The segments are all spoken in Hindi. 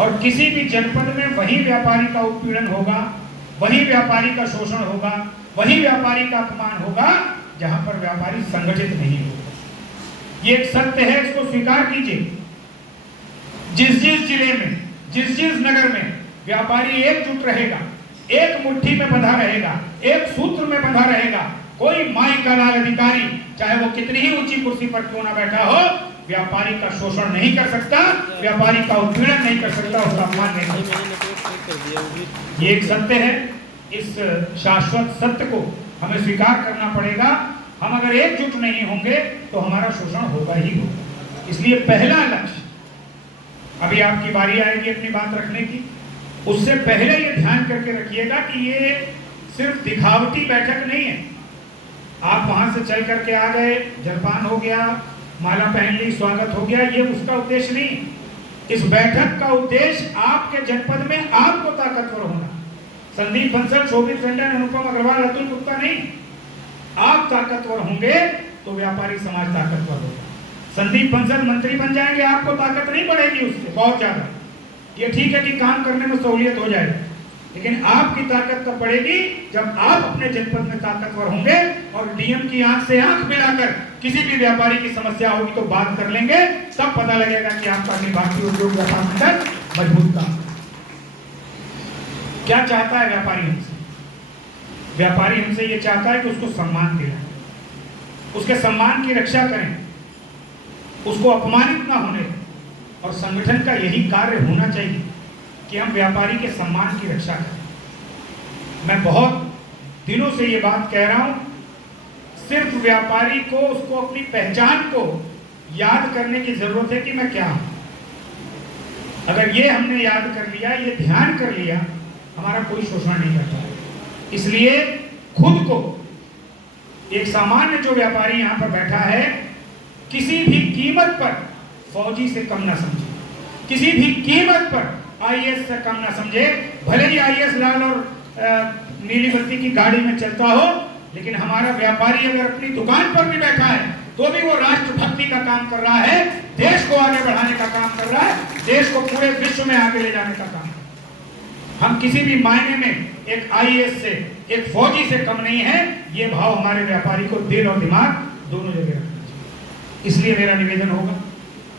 और किसी भी जनपद में वही व्यापारी का उत्पीड़न होगा, वही व्यापारी का शोषण होगा, वही व्यापारी का अपमान होगा जहां पर व्यापारी संगठित नहीं होगा। ये एक सत्य है, इसको स्वीकार कीजिए। जिस जिस जिले में, जिस जिस नगर में व्यापारी एकजुट रहेगा, एक मुट्ठी में बंधा रहेगा, एक सूत्र में बंधा रहेगा, कोई माई का लाल अधिकारी चाहे वो कितनी ही ऊंची कुर्सी पर क्यों ना बैठा हो, व्यापारी का शोषण नहीं कर सकता, व्यापारी का उत्पीड़न नहीं कर सकता, उसका अपमान नहीं कर सकता। ये एक सत्य है। इस शाश्वत सत्य को हमें स्वीकार करना पड़ेगा। हम अगर एकजुट नहीं होंगे तो हमारा शोषण होगा ही होगा। इसलिए पहला लक्ष्य, अभी आपकी बारी आएगी अपनी बात रखने की, उससे पहले ये ध्यान करके रखिएगा कि ये सिर्फ दिखावटी बैठक नहीं है। आप वहां से चल करके आ गए, जलपान हो गया, माला पहन ली, स्वागत हो गया, ये उसका उद्देश्य नहीं। इस बैठक का उद्देश्य आपके जनपद में आपको ताकतवर होना। संदीप बंसल, शोभित टंडन, अनुपम अग्रवाल, अतुल गुप्ता नहीं, आप ताकतवर होंगे तो व्यापारी समाज ताकतवर होगा। संदीप बंसल मंत्री बन जाएंगे, आपको ताकत नहीं बढ़ेगी उससे बहुत ज्यादा। ये ठीक है कि काम करने में सहूलियत हो जाएगी, लेकिन आपकी ताकत तब बढ़ेगी जब आप अपने जनपद में ताकतवर होंगे और डीएम की आंख से आंख मिलाकर किसी भी व्यापारी की समस्या होगी तो बात कर लेंगे। तब पता लगेगा कि आपका भारतीय उद्योग व्यापार मंडल मजबूत काम। क्या चाहता है व्यापारी हमसे? व्यापारी हमसे ये चाहता है कि उसको सम्मान दिलाएं, उसके सम्मान की रक्षा करें, उसको अपमानित ना होने दें। और संगठन का यही कार्य होना चाहिए कि हम व्यापारी के सम्मान की रक्षा करें। मैं बहुत दिनों से ये बात कह रहा हूं, सिर्फ व्यापारी को उसको अपनी पहचान को याद करने की जरूरत है कि मैं क्या हूं। अगर ये हमने याद कर लिया, ये ध्यान कर लिया, हमारा कोई शोषण नहीं कर पाएगा। इसलिए खुद को, एक सामान्य जो व्यापारी यहां पर बैठा है, किसी भी कीमत पर फौजी से कम ना समझे, किसी भी कीमत पर आईएएस से कम ना समझे। भले ही आईएएस लाल और नीली बत्ती की गाड़ी में चलता हो, लेकिन हमारा व्यापारी अगर अपनी दुकान पर भी बैठा है तो भी वो राष्ट्रभक्ति का काम कर रहा है, देश को आगे बढ़ाने का काम कर रहा है, देश को पूरे विश्व में आगे ले जाने का काम। हम किसी भी मायने में एक आईएएस से, एक फौजी से कम नहीं है। ये भाव हमारे व्यापारी को दिल और दिमाग दोनों जगह रखना चाहिए। इसलिए मेरा निवेदन होगा,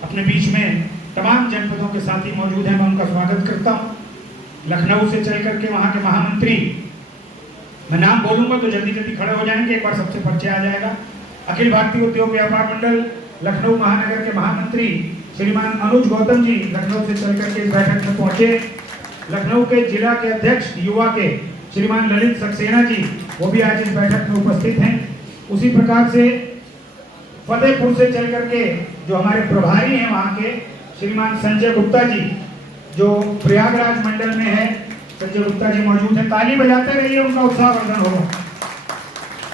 अपने बीच में तमाम जनपदों के साथी मौजूद हैं, मैं उनका स्वागत करता हूं। लखनऊ से चल करके वहां के महामंत्री, मैं नाम बोलूंगा तो जल्दी जल्दी खड़े हो जाएंगे, एक बार सबसे परिचय आ जाएगा। अखिल भारतीय उद्योग व्यापार मंडल लखनऊ महानगर के महामंत्री श्रीमान अनुज गौतम जी लखनऊ से चल करके इस बैठक में पहुंचे। लखनऊ के जिला के अध्यक्ष युवा के श्रीमान ललित सक्सेना जी, वो भी आज इस बैठक में उपस्थित हैं। उसी प्रकार से फतेहपुर से चल करके जो हमारे प्रभारी हैं वहाँ के श्रीमान संजय गुप्ता जी, जो प्रयागराज मंडल में है, संजय गुप्ता जी मौजूद हैं। ताली बजाते रहिए, उनका उत्साहवर्धन होगा।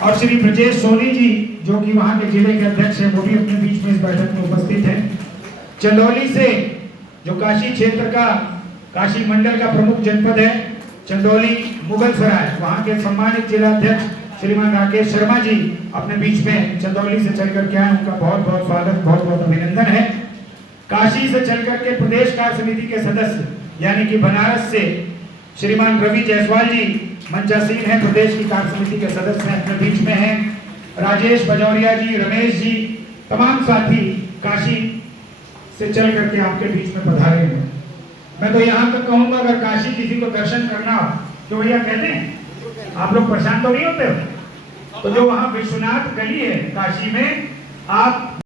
और श्री ब्रजेश सोनी जी, जो कि वहाँ के जिले के अध्यक्ष हैं, वो भी अपने बीच में इस बैठक में उपस्थित हैं। चंदौली से, जो काशी क्षेत्र का, काशी मंडल का प्रमुख जनपद है चंदौली मुगलसराय, वहाँ के सम्मानित जिला अध्यक्ष श्रीमान राकेश शर्मा जी अपने बीच में चंदौली से चल करके आए, उनका बहुत बहुत स्वागत, बहुत बहुत अभिनंदन है। काशी से चल करके प्रदेश कार्य समिति के सदस्य यानी कि बनारस से श्रीमान रवि जायसवाल जी मंचासीन है, प्रदेश की कार्य समिति के सदस्य हैं, अपने बीच में हैं। राजेश बजौरिया जी, रमेश जी, तमाम साथी काशी से चल करके आपके बीच में पधारे हैं। मैं तो यहाँ तक कहूँगा, अगर काशी किसी को दर्शन करना हो तो भैया कहते हैं, आप लोग परेशान तो नहीं होते हो? तो जो वहाँ विश्वनाथ गली है काशी में, आप